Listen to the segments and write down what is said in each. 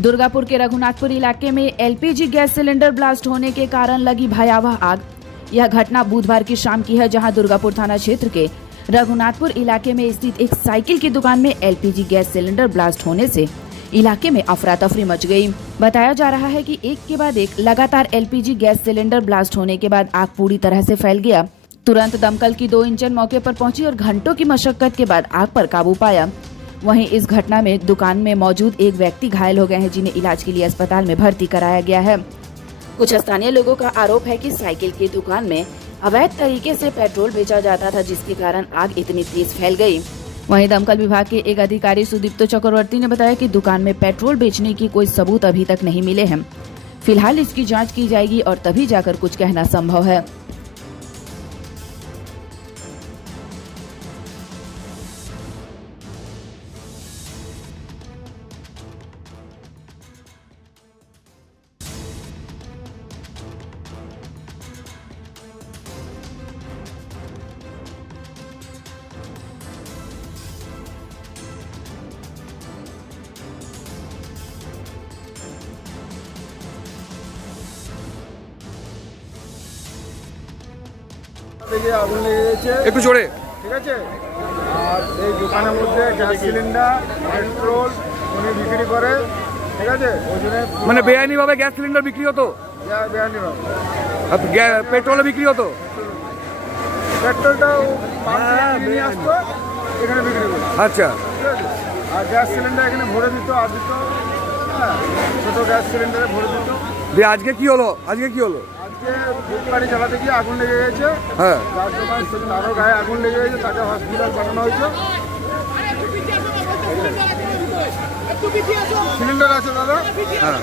दुर्गापुर के रघुनाथपुर इलाके में एलपीजी गैस सिलेंडर ब्लास्ट होने के कारण लगी भयावह आग। यह घटना बुधवार की शाम की है, जहां दुर्गापुर थाना क्षेत्र के रघुनाथपुर इलाके में स्थित एक साइकिल की दुकान में एलपीजी गैस सिलेंडर ब्लास्ट होने से इलाके में अफरा तफरी मच गई। बताया जा रहा है कि एक के बाद एक लगातार एलपीजी गैस सिलेंडर ब्लास्ट होने के बाद आग पूरी तरह से फैल गया। तुरंत दमकल की 2 इंजन मौके पर पहुंची और घंटों की मशक्कत के बाद आग पर काबू पाया। वहीं इस घटना में दुकान में मौजूद एक व्यक्ति घायल हो गए हैं, जिन्हें इलाज के लिए अस्पताल में भर्ती कराया गया है। कुछ स्थानीय लोगों का आरोप है कि साइकिल की दुकान में अवैध तरीके से पेट्रोल बेचा जाता था, जिसके कारण आग इतनी तेज फैल गई। वहीं दमकल विभाग के एक अधिकारी सुदीप्तो चक्रवर्ती ने बताया कि दुकान में पेट्रोल बेचने की कोई सबूत अभी तक नहीं मिले हैं। फिलहाल इसकी जांच की जाएगी और तभी जाकर कुछ कहना संभव है। আগুন লেগে গেছে একটু জোরে। ঠিক আছে। আর এই দোকানের মধ্যে গ্যাস সিলিন্ডার পেট্রোল উনি বিক্রি করে, ঠিক আছে। ওই জন্য মানে বেআইনি ভাবে গ্যাস সিলিন্ডার বিক্রি হতো, বেআইনি ভাবে পেট্রোলও বিক্রি হতো। পেট্রোলটাও নিয়ে আসতো, এখানে বিক্রি করতো। আচ্ছা, ঠিক আছে। আর গ্যাস সিলিন্ডার এখানে ভরে দিত আর দিত, হ্যাঁ, ছোটো গ্যাস সিলিন্ডারে ভরে দিত। দিয়ে আজকে কি হলো? আজকে গাড়ি চালাতে গিয়ে আগুন লেগে গেছে। হ্যাঁ, যার দোকান তারও গায়ে আগুন লেগে গেছে, তাকে হসপিটাল পাঠানো হয়েছে। সিলিন্ডার আছে দাদা। হ্যাঁ,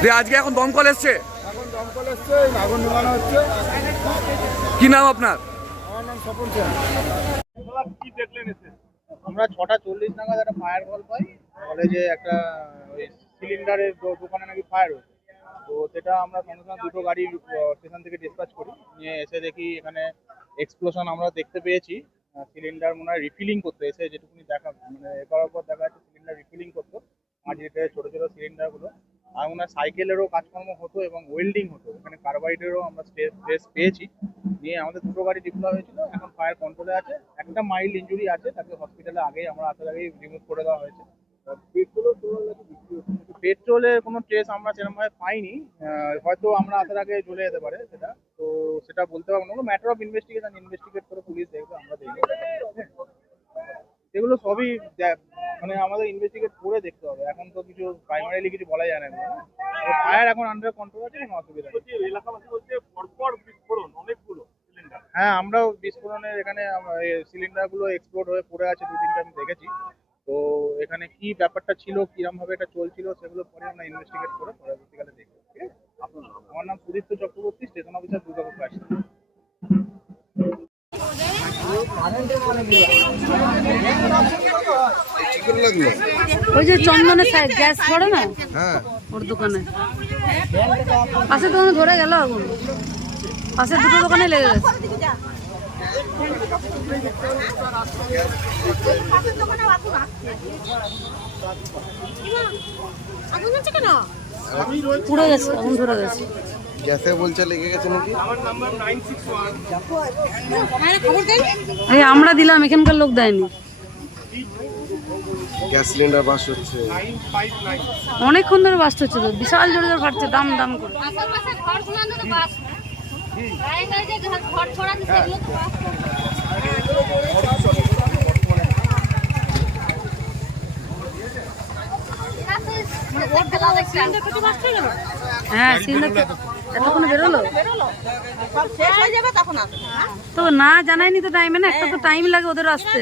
দিয়ে আজকে এখন দমকল এসছে। এখন দমকল এসছে, আগুন নেভানো হচ্ছে। কি নাম আপনার? আমার নাম স্বপন সেন। কি দেখলেন এসে? আমরা 6:40 নাগাদ একটা ফায়ার কল পাই, বলে যে একটা ওই সিলিন্ডারের দোকানে নাকি ফায়ার হয়েছে। তো সেটা আমরা সঙ্গে সঙ্গে দুটো গাড়ি স্টেশন থেকে ডিসপ্যাচ করি, নিয়ে এসে দেখি এখানে এক্সপ্লোশন আমরা দেখতে পেয়েছি। সিলিন্ডার মনে হয় রিফিলিং করতে এসে যেটুকুনি দেখা, মানে এ করার পর দেখা যাচ্ছে সিলিন্ডার রিফিলিং করতো, আর যেটা ছোটো ছোটো সিলিন্ডারগুলো। আর ওনার সাইকেলেরও কাজকর্ম হতো এবং ওয়েল্ডিং হতো, এখানে কার্বাইডেরও আমরা স্পেস পেয়েছি। নিয়ে আমাদের দুটো গাড়ি ডিপ্লয় হয়েছিল, এখন ফায়ার কন্ট্রোলে আছে। একটা মাইল্ড ইঞ্জুরি আছে, তাকে হসপিটালে আগেই আমরা আসার আগেই রিমুভ করে দেওয়া হয়েছে। পেট্রোলের কোনো ট্রেস আমরা সেরকমভাবে পাইনি, হয়তো আমরা আসার আগে জ্বলে যেতে পারে সেটা, তো সেটা বলতে পারবো না। ম্যাটার অফ ইনভেস্টিগেট করে পুলিশ দেখবে, আমরা দেখবো। এগুলো সবই মানে আমাদের ইনভেস্টিগেট করে দেখতে হবে, এখন তো কিছু প্রাইমারিলি কিছু বলা যায় না। ফায়ার এখন আন্ডার কন্ট্রোল আছে, কোনো অসুবিধা নেই। এলাকাবাসী বলছে পরপর বিস্ফোরণ অনেকগুলো সিলিন্ডার। হ্যাঁ, আমরাও বিস্ফোরণের এখানে সিলিন্ডারগুলো এক্সপ্লোড হয়ে পড়ে আছে, 2-3টা আমি দেখেছি। তো এখানে কি ব্যাপারটা ছিল, কিরম ভাবে এটা চলছিল, সেগুলো পরে আমরা ইনভেস্টিগেট করে পরবর্তীকালে দেখবো। ঠিক আছে। আমার নাম Sudipta Chakraborty, station officer, Durgapur fire station. ওই যে চন্দনের গ্যাস পড়ে না, ওর দোকানে পাশের দোকানে ধরে গেল আগুন, পাশের দুটো দোকানে লেগে গেছে। পুড়ে গেছে, আগুন ধরে গেছে। গ্যাসে বলছে লেগে গেছে নাকি? এই আমরা দিলাম, এখানকার লোক দেয়নি। গ্যাস সিলিন্ডার বাস হচ্ছে, অনেকক্ষণ ধরে বাস্ট হচ্ছে, তো বিশাল জোরে জোরে ফাটছে, দাম দাম করে। হ্যাঁ, সিলিন্ডার এতক্ষণ বেরোলো, তো না জানাইনি তো টাইমে, না একটা তো টাইম লাগে ওদের আসতে।